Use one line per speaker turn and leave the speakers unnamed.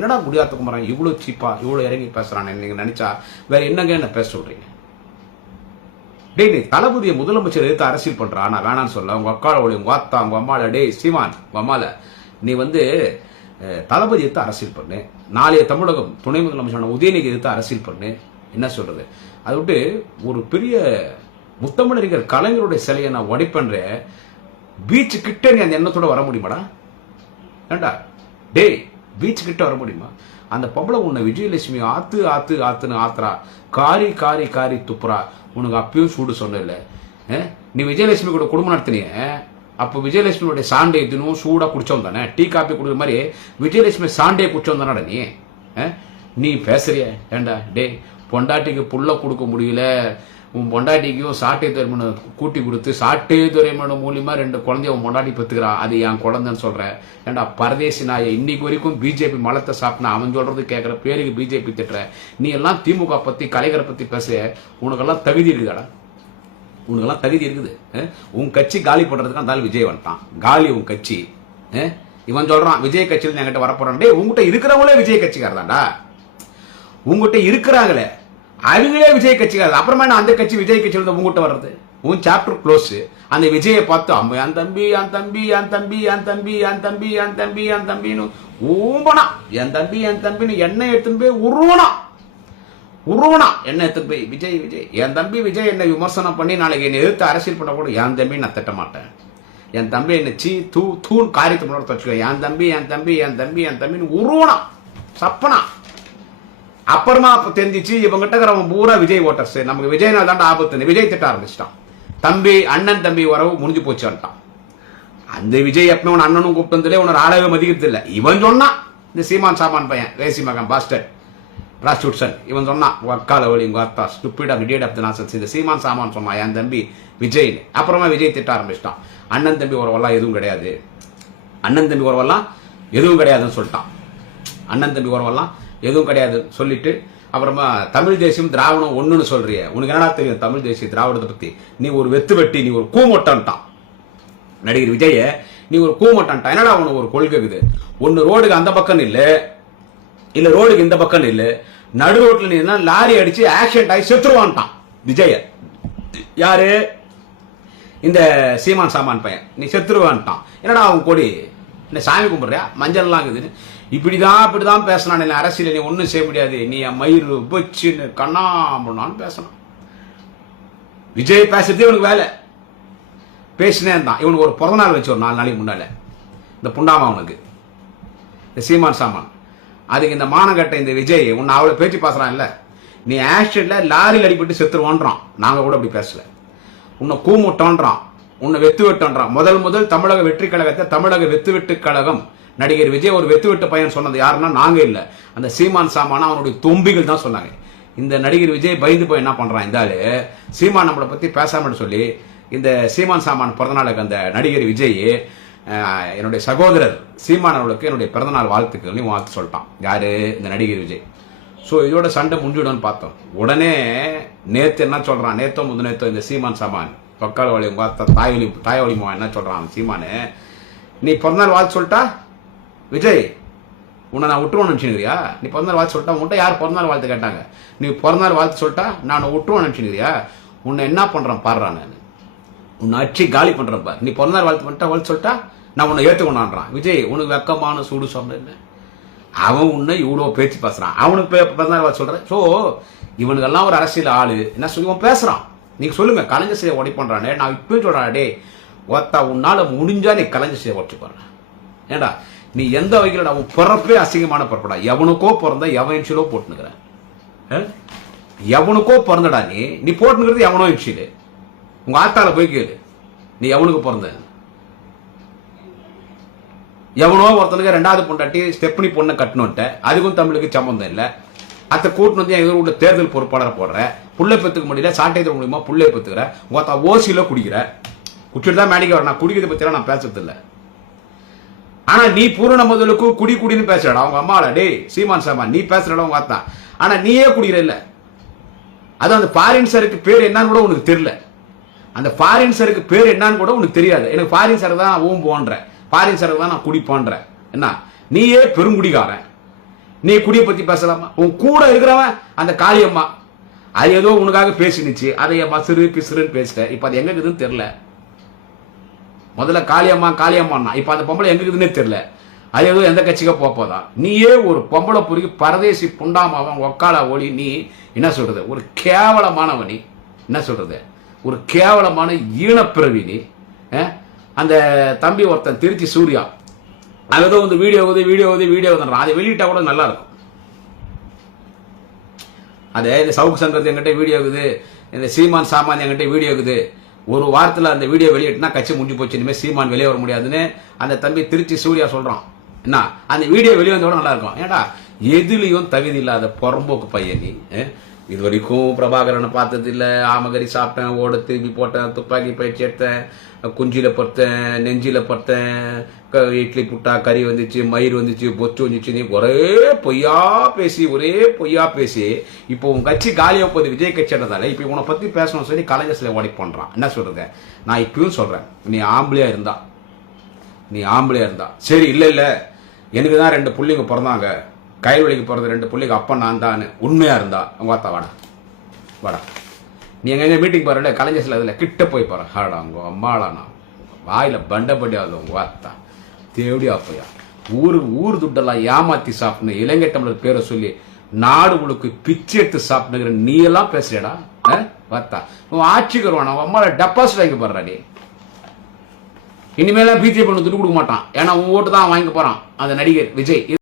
என்னடா குடியாத்த குமரன் இவ்வளோ சீப்பா இவ்வளோ இறங்கி பேசுறானே நீங்க நினைச்சா வேற என்னங்க என்ன பேச சொல்றீங்க? டே நீ தளபதியை முதலமைச்சர் எதிர்த்து அரசியல் பண்றா நான் வேணான்னு சொல்ல. உங்க அக்கால ஒளி உங்க அத்தா உங்க அம்மால டேய் சீமான் உங்க அம்மால. நீ வந்து தளபதி எடுத்து அரசியல் பண்ணு. நாளைய தமிழகம் துணை முதலமைச்சரான உதயநிதி எடுத்து அரசியல் பண்ணு. என்ன சொல்றது? அதை விட்டு ஒரு பெரிய முத்தமிழறிஞர் கலைஞருடைய சிலையை நான் உடைப்பன்ற பீச்சு கிட்ட நீ அந்த எண்ணத்தோட வர முடியுமாடா? ஏண்டா? டேய் பீச் கிட்ட வர முடியுமா? அந்த பொம்பளை உன்னை விஜயலட்சுமி ஆத்து ஆத்து ஆத்துன்னு ஆத்துறா. காரி காரி காரி துப்புறா. உனக்கு அப்பயும் சூடு சொன்னல நீ விஜயலட்சுமி கூட குடும்பம் நடத்தினிய? அப்போ விஜயலட்சுமியோட சாண்டே தினமும் சூடாக குடிச்சோம் தானே? டீ காப்பி குடிக்கிற மாதிரி விஜயலட்சுமி சாண்டே குடிச்சோம் தானடா நீ? நீ பேசுறிய. ஏண்டா? டேய் பொண்டாட்டிக்கு புள்ள கொடுக்க முடியல. உன் பொண்டாட்டிக்கும் சாட்டை துறைமனை கூட்டி கொடுத்து சாட்டை துறைமனை மூலியமா ரெண்டு குழந்தைய உன் பொண்டாட்டி பெற்றுக்கிறா அது என் குழந்தைன்னு சொல்கிறேன் ஏண்டா பரதேசி நாய இன்னைக்கு வரைக்கும் பிஜேபி மலத்தை சாப்பிட்டா அவன் சொல்றது கேட்குற பேருக்கு பிஜேபி திட்டுற. நீ எல்லாம் திமுக பத்தி கலைஞரை பத்தி பேச உனக்கெல்லாம் தகுதி இருக்குதாடா? உனக்கெல்லாம் தகுதி இருக்குது. உன் கட்சி காலி பண்றதுக்கு அந்த விஜய் வந்துட்டான். காலி உன் கட்சி. இவன் சொல்றான் விஜய் கட்சியில் என்கிட்ட வரப்போறான். உங்ககிட்ட இருக்கிறவங்களே விஜய் கட்சிக்காரதாண்டா உங்ககிட்ட இருக்கிறாங்களே. அவங்களே விஜய் கட்சிக்காரர் அப்புறமா நான் அந்த கட்சி விஜய் கட்சியில் இருந்து உங்ககிட்ட வர்றது உன் சாப்டர் க்ளோஸ் அந்த விஜயை பார்த்து அம்மா என் தம்பி என் தம்பி என் தம்பி என் தம்பி என் தம்பி என் தம்பி என் தம்பின்னு ஊம்பனா என் தம்பி என் தம்பின்னு என்ன எடுத்துன்னு போய் உருவனா உருவனா என்ன எடுத்துன்னு போய் விஜய் விஜய் என் தம்பி விஜய் என்னை விமர்சனம் பண்ணி நாளைக்கு என்னை எதிர்த்து அரசியல் பண்ண கூட என் தம்பி நான் திட்ட மாட்டேன் என் தம்பி என்ன சீ தூ தூண் காரியத்தை முன்னாடி வச்சுக்கோ என் தம்பி என் தம்பி என் தம்பி என் தம்பின்னு உருவனா சப்பனா அப்புறமா அப்போ தெரிஞ்சிச்சு இவங்கிட்ட இருக்கிறவன் பூரா விஜய் ஓட்டர்ஸ். நமக்கு விஜய்னா தான் ஆபத்துன்னு விஜய் திட்ட ஆரம்பிச்சிட்டான். தம்பி அண்ணன் தம்பி உறவு முடிஞ்சு போச்சுன்ட்டான் அந்த விஜய் எப்பவும் உன் அண்ணனும் கூப்பிட்டு வந்ததே உன்னோட ஆளவே மதிக்கிறது இல்லை. இவன் சொன்னான் இந்த சீமான் சாமான் பையன் ரேசி மகன் பாஸ்டர் ராஸ்டூட்சன் இவன் சொன்னான் உங்க ஒளி உங்க அத்தா stupid of idiot of the nations இந்த சீமான் சாமான் சொன்னான் என் தம்பி விஜய்னு அப்புறமா விஜய் திட்ட ஆரம்பிச்சிட்டான். அண்ணன் தம்பி உறவெல்லாம் எதுவும் கிடையாது. அண்ணன் தம்பி உறவெல்லாம் எதுவும் கிடையாதுன்னு சொல்லிட்டான். அண்ணன் தம்பி உறவெல்லாம் எதுவும் கிடையாது. சொல்லிட்டு அப்புறமா தமிழ் தேசியம் திராவிடம் ஒன்றுன்னு சொல்றிய. உனக்கு என்னடா தெரியும் தமிழ் தேசிய திராவிடத்தை பற்றி நீ ஒரு வெத்து வெட்டி நீ ஒரு கூமொட்டான்ட்டான். நடிகர் விஜய நீ ஒரு கூமட்டான்ட்டா என்னடா உனக்கு ஒரு கொள்கை இருக்குது? ஒன்று ரோடுக்கு அந்த பக்கம் இல்லை இல்லை ரோடுக்கு இந்த பக்கம் இல்லை நடு ரோட்டில் நீ என்ன லாரி அடித்து ஆக்சிடென்ட் ஆகி செத்துருவான்ட்டான் விஜய. யாரு? இந்த சீமான் சாமான் பையன். நீ செத்துருவான்ட்டான். என்னடா அவன் கொடி? என்ன சாமி கும்பிட்றியா? மஞ்சள்லாம் இருக்குதுன்னு இப்படிதான் இப்படிதான் பேசினான் இல்லை அரசியல் நீ ஒன்றும் செய்ய முடியாது. நீ என் மயிறு பொச்சுன்னு கண்ணாம்பண்ணான்னு பேசணும் விஜய் பேசுறதே இவனுக்கு வேலை. பேசினே இருந்தான். இவனுக்கு ஒரு பிறந்த நாள் வச்சு ஒரு நாலு நாளைக்கு முன்னால. இந்த புண்டாமா அவனுக்கு. இந்த சீமான் சாமான். அதுக்கு இந்த மானங்கட்ட இந்த விஜய் உன்னை அவ்வளோ பேச்சு பேசுகிறான் இல்லை நீ ஆக்சிடெண்ட்டில் லாரியில் அடிபட்டு செத்துருவோன்றான். நாங்கள் கூட அப்படி பேசல. உன்னை கூமுட்டோன்றான். உன்னை வெத்து வெட்டுன்றான் முதல் முதல் தமிழக வெற்றி கழகத்தை தமிழக வெத்து வெட்டு கழகம். நடிகர் விஜய் ஒரு வெத்து வெட்டு பையன் சொன்னது யாருன்னா நாங்க இல்ல. அந்த சீமான் சாமான அவனுடைய தொம்பிகள் தான் சொன்னாங்க. இந்த நடிகர் விஜய் பயந்து போய் என்ன பண்றான் இந்த ஆளு? சீமான் நம்மளை பத்தி பேசாமன்னு சொல்லி இந்த சீமான் சாமான் பிறந்தநாளுக்கு அந்த நடிகர் விஜய் என்னுடைய சகோதரர் சீமான் அவர்களுக்கு என்னுடைய பிறந்தநாள் வாழ்த்துக்கள்னு வாழ்த்து சொல்லிட்டான். யாரு? இந்த நடிகர் விஜய். ஸோ இதோட சண்டை முடிஞ்சிடும்னு பார்த்தோம். உடனே நேத்து என்ன சொல்றான்? நேத்தோ முது நேத்தோ இந்த சீமான் சாமான். பக்கால வழி தாய் தாயொலி தாய் மகன் என்ன சொல்கிறான் சீமானு? நீ பிறந்தநாள் வாழ்த்து சொல்லிட்டா? விஜய் உன்னை நான் விட்டுருவோம் நினச்சினுக்கிறியா நீ பிறந்தநாள் வாழ்த்து சொல்லிட்டா? உன்கிட்ட யார் பிறந்தநாள் வாழ்த்து கேட்டாங்க? நீ பிறந்தநாள் வாழ்த்து சொல்லிட்டா? நான் விட்டுருவோம் நினச்சினுக்கிறியா உன்னை என்ன பண்ணுறேன் பாடுறான் நான் உன்னை அடிச்சு காலி பண்ணுறப்ப நீ பிறந்தநாள் வாழ்த்து பண்ணிட்டா வாழ்த்து சொல்லிட்டா? நான் உன்னை ஏற்றுக்கொண்டான்றான் விஜய் உனக்கு வெக்கமான சூடு சொன்ன அவன் உன்னை இவ்வளோ பேச்சு பேசுகிறான் அவனுக்கு பிறந்தநாள் வாழ்த்து சொல்கிறேன் ஸோ இவனுக்கெல்லாம் ஒரு அரசியல் ஆள். என்ன சொல்லி பேசுகிறான் நீங்கள் சொல்லுங்கள் கலைஞர் செய்ய உடை பண்ணுறானே நான் இப்பயும் சொல்கிறேன் டே ஒத்தா உன்னால் முடிஞ்சால் நீ கலைஞர் செய்ய உடச்சு பாரு. ஏண்டா நீ எந்த வகையில் உன் பிறப்பே அசிங்கமான பிறப்படா. எவனுக்கோ பிறந்த எவன் இன்சிலோ போட்டுனுக்குறேன் எவனுக்கோ பிறந்தடா நீ. நீ போட்டுனுக்கிறது எவனோ இன்ச்சிலு உங்கள் ஆத்தால போய் கேளு. நீ எவனுக்கு பிறந்த? எவனோ ஒருத்தனுக்கு ரெண்டாவது பொண்டாட்டி ஸ்டெப்னி பொண்ணை கட்டணுன்ட்ட அதுக்கும் தமிழுக்கு சம்பந்தம் இல்லை. அத்தை கூட்டு வந்து எங்கள் உள்ள தேர்தல் பொறுப்பாளரை போடுற. புள்ளை பெற்றுக்க முடியல சாட்டை மூலியமாக புள்ளை பெத்துக்கிற ஒருத்தா ஓசியில் குடிக்கிற. குடிச்சிட்டு தான் மேடிக்க வர. நான் குடிக்கிறத பற்றிலாம் நான் பேசுறதில்ல. இல்லை நீ பூரண முதலுக்கு குடி குடின்னு பேசுறடா. அவங்க அம்மாவில் டேய் சீமான் சாமா நீ பேசுறடா உங்க அத்தா. ஆனால் நீயே குடிக்கிற இல்லை. அது அந்த ஃபாரின் சருக்கு பேர் என்னன்னு கூட உனக்கு தெரியல. அந்த ஃபாரின் சருக்கு பேர் என்னன்னு கூட உனக்கு தெரியாது. எனக்கு ஃபாரின் சரக்கு தான் ஓம் போன்ற ஃபாரின் சரக்கு தான் நான் குடிப்போன்ற. என்ன? நீயே பெருங்குடிகாரன். நீ குடியை பத்தி பேசலாமா? உன் கூட இருக்கிறவன் அந்த காளியம்மா. அது ஏதோ உனக்காக பேசினுச்சு. அதை மசுறு பிசுறுன்னு பேசிட்டேன் இப்ப அது எங்க இருக்குதுன்னு தெரியல. முதல்ல காளியம்மா காளியம்மான்னா. இப்ப அந்த பொம்பளை எங்க இருக்குதுன்னே தெரியல. அது ஏதோ எந்த கட்சிக்கோ போக நீயே ஒரு பொம்பளை பொறுக்கி பரதேசி புண்டாமாவன் ஒக்கால ஒளி நீ என்ன சொல்றது? ஒரு கேவலமானவனி நீ. என்ன சொல்றது? ஒரு கேவலமான ஈனப்பிறவி நீ. அந்த தம்பி ஒருத்தன் திருச்சி சூர்யா. அது ஏதோ வந்து வீடியோ வந்து வீடியோ வந்து வீடியோ வந்துடுறான் அதை வெளியிட்டா கூட நல்லா இருக்கும் அது இந்த சவுக்கு சங்கத்து என்கிட்ட வீடியோ இருக்குது. இந்த சீமான் சாமான் என்கிட்ட வீடியோ இருக்குது. ஒரு வாரத்தில் அந்த வீடியோ வெளியிட்டுனா கட்சி முடிஞ்சு போச்சு. இனிமேல் சீமான் வெளியே வர முடியாதுன்னு அந்த தம்பி திருச்சி சூர்யா சொல்கிறான் என்ன? அந்த வீடியோ வெளியே வந்தோட நல்லா இருக்கும் ஏடா எதுலேயும் தகுதி இல்லாத புறம்போக்கு பையன் நீ இது வரைக்கும் பிரபாகரனை பார்த்ததில்ல. ஆமகரி சாப்பிட்டேன் ஓட திரும்பி போட்டேன் துப்பாக்கி பயிற்சி எடுத்தேன் குஞ்சில பொறுத்தேன் நெஞ்சில பொறுத்தேன் க- இட்லி புட்டா கறி வந்துச்சு மயிர் வந்துச்சு பொச்சு வந்துச்சு நீ ஒரே பொய்யா பேசி ஒரே பொய்யா பேசி இப்போ உன் கட்சி காலியாக போகுது விஜய் கட்சின்றதால இப்போ உன்னை பத்தி பேசணும் சொல்லி கலைஞர் சிலை உடைப்பு பண்றான் என்ன சொல்றது? நான் இப்பயும் சொல்றேன் நீ ஆம்பளையாக இருந்தா நீ ஆம்பளையாக இருந்தா சரி இல்ல இல்ல எனக்கு தான் ரெண்டு பிள்ளைங்க பிறந்தாங்க கயிறு வலிக்கு போகிறது ரெண்டு பிள்ளைக்கு அப்பா நான் தான் உண்மையாக இருந்தா அவங்க அத்தா வாடா. வாடா. நீ எங்கே மீட்டிங் போறல கலைஞர் அதில் கிட்ட போய் போற. ஹாடா உங்க அம்மாளானா வாயில பண்ட படியாது உங்க அத்தா. தேவடியா போயா. ஊர் ஊர் துட்டெல்லாம் ஏமாத்தி சாப்பிடணும். இளைஞர் தமிழர் பேரை சொல்லி நாடு முழுக்க பிச்சை எடுத்து சாப்பிடுங்கிற நீ எல்லாம் பேசுறியடா? அஹ்? உன் ஆட்சிக்கு வருவான் உன் அம்மாவை டெபாசிட் வாங்கி போடுறா நீ. இனிமேலாம் பிஜேபி ஒன்று துட்டு கொடுக்க மாட்டான். ஏன்னா உன் ஓட்டு தான் வாங்கி போறான். அந்த நடிகர் விஜய்.